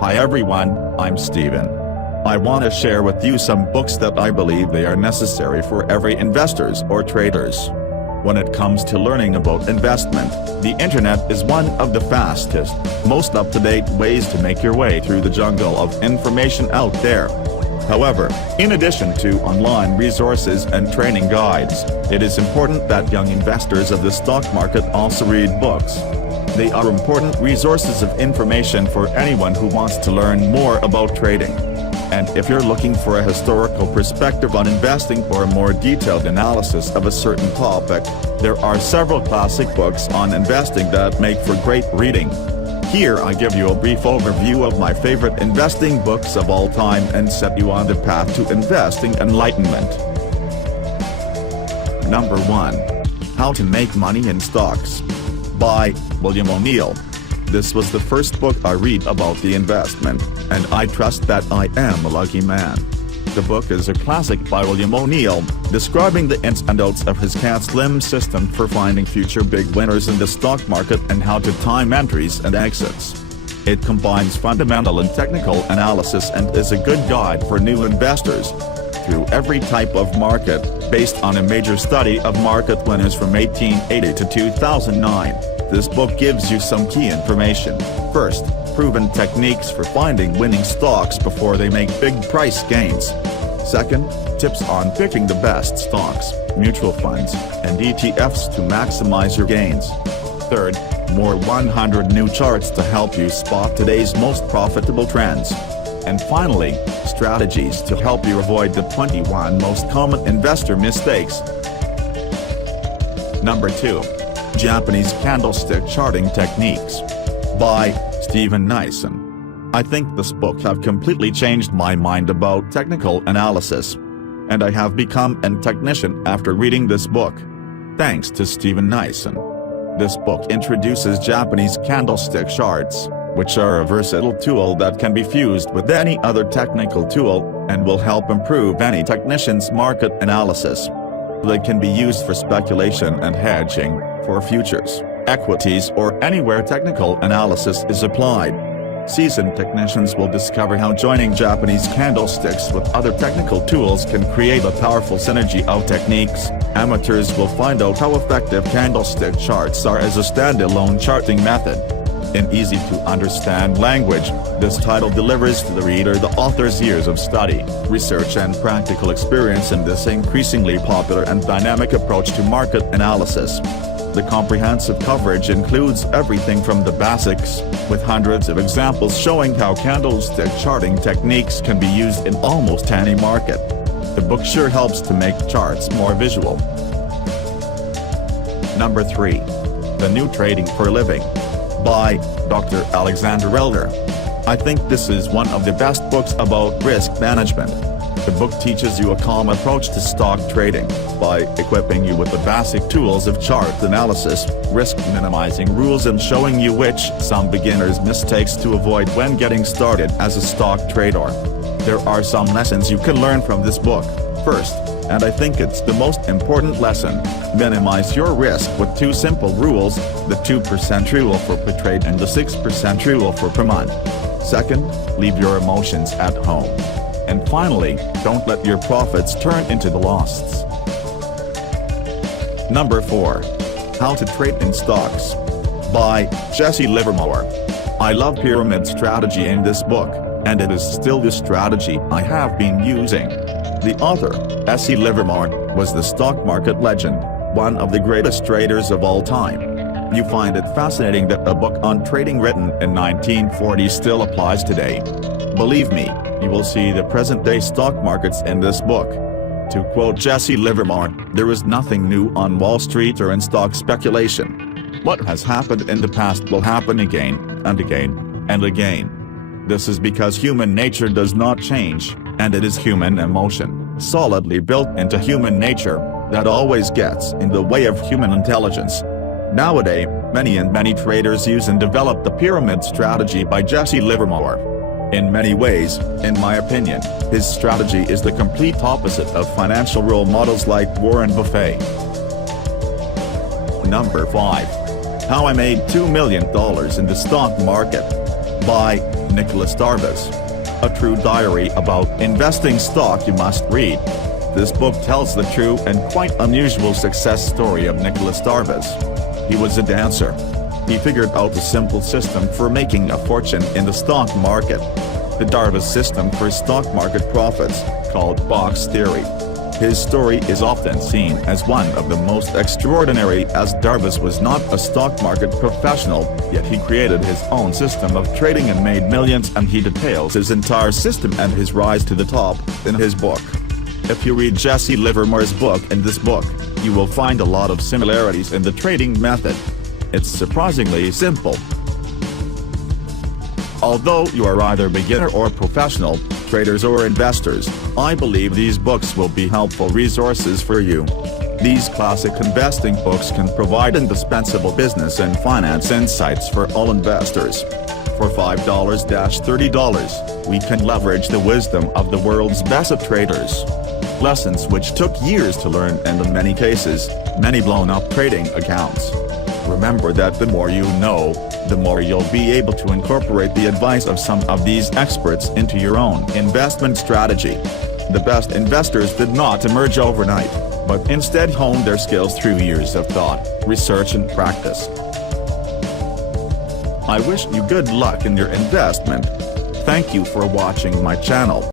Hi everyone, I'm Steven. I want to share with you some books that I believe they are necessary for every investors or traders. When it comes to learning about investment, the internet is one of the fastest, most up-to-date ways to make your way through the jungle of information out there. However, in addition to online resources and training guides, it is important that young investors of the stock market also read books. They are important resources of information for anyone who wants to learn more about trading. And if you're looking for a historical perspective on investing or a more detailed analysis of a certain topic, there are several classic books on investing that make for great reading. Here I give you a brief overview of my favorite investing books of all time and set you on the path to investing enlightenment. Number 1. How to Make Money in Stocks, by William O'Neill. This was the first book I read about the investment, and I trust that I am a lucky man. The book is a classic by William O'Neill, describing the ins and outs of his CAD/LIM system for finding future big winners in the stock market and how to time entries and exits. It combines fundamental and technical analysis and is a good guide for new investors through every type of market, based on a major study of market winners from 1880 to 2009. This book gives you some key information. First, proven techniques for finding winning stocks before they make big price gains. Second, tips on picking the best stocks, mutual funds, and ETFs to maximize your gains. Third, more 100 new charts to help you spot today's most profitable trends. And finally, strategies to help you avoid the 21 most common investor mistakes. Number 2. Japanese Candlestick Charting Techniques, by Stephen Nison. I think this book have completely changed my mind about technical analysis, and I have become a technician after reading this book, thanks to Stephen Nison. This book introduces Japanese candlestick charts, which are a versatile tool that can be fused with any other technical tool, and will help improve any technician's market analysis. They can be used for speculation and hedging, for futures, equities, or anywhere technical analysis is applied. Seasoned technicians will discover how joining Japanese candlesticks with other technical tools can create a powerful synergy of techniques. Amateurs will find out how effective candlestick charts are as a standalone charting method. In easy-to-understand language, this title delivers to the reader the author's years of study, research and practical experience in this increasingly popular and dynamic approach to market analysis. The comprehensive coverage includes everything from the basics, with hundreds of examples showing how candlestick charting techniques can be used in almost any market. The book sure helps to make charts more visual. Number 3. The New Trading for a Living, by Dr. Alexander Elder. I think this is one of the best books about risk management. The book teaches you a calm approach to stock trading, by equipping you with the basic tools of chart analysis, risk minimizing rules, and showing you some beginners' mistakes to avoid when getting started as a stock trader. There are some lessons you can learn from this book. First, and I think it's the most important lesson, minimize your risk with 2 simple rules, the 2% rule for per trade and the 6% rule for per month. Second, leave your emotions at home. And finally, don't let your profits turn into the losses. Number 4. How to Trade in Stocks, by Jesse Livermore. I love pyramid strategy in this book, and it is still the strategy I have been using. The author, Jesse Livermore, was the stock market legend, one of the greatest traders of all time. You find it fascinating that a book on trading written in 1940 still applies today. Believe me, you will see the present-day stock markets in this book. To quote Jesse Livermore, there is nothing new on Wall Street or in stock speculation. What has happened in the past will happen again, and again, and again. This is because human nature does not change, and it is human emotion, solidly built into human nature, that always gets in the way of human intelligence. Nowadays, many traders use and develop the pyramid strategy by Jesse Livermore. In many ways, in my opinion, his strategy is the complete opposite of financial role models like Warren Buffett. Number 5. How I Made $2 Million in the Stock Market, by Nicholas Darvas. A true diary about investing stock you must read. This book tells the true and quite unusual success story of Nicholas Darvas. He was a dancer. He figured out a simple system for making a fortune in the stock market. The Darvas system for stock market profits, called box theory. His story is often seen as one of the most extraordinary, as Darvas was not a stock market professional, yet he created his own system of trading and made millions, and he details his entire system and his rise to the top in his book. If you read Jesse Livermore's book and this book, you will find a lot of similarities in the trading method. It's surprisingly simple. Although you are either beginner or professional, traders or investors, I believe these books will be helpful resources for you. These classic investing books can provide indispensable business and finance insights for all investors. For $5–30, we can leverage the wisdom of the world's best traders. Lessons which took years to learn and in many cases, many blown-up trading accounts. Remember that the more you know, the more you'll be able to incorporate the advice of some of these experts into your own investment strategy. The best investors did not emerge overnight, but instead honed their skills through years of thought, research and practice. I wish you good luck in your investment. Thank you for watching my channel.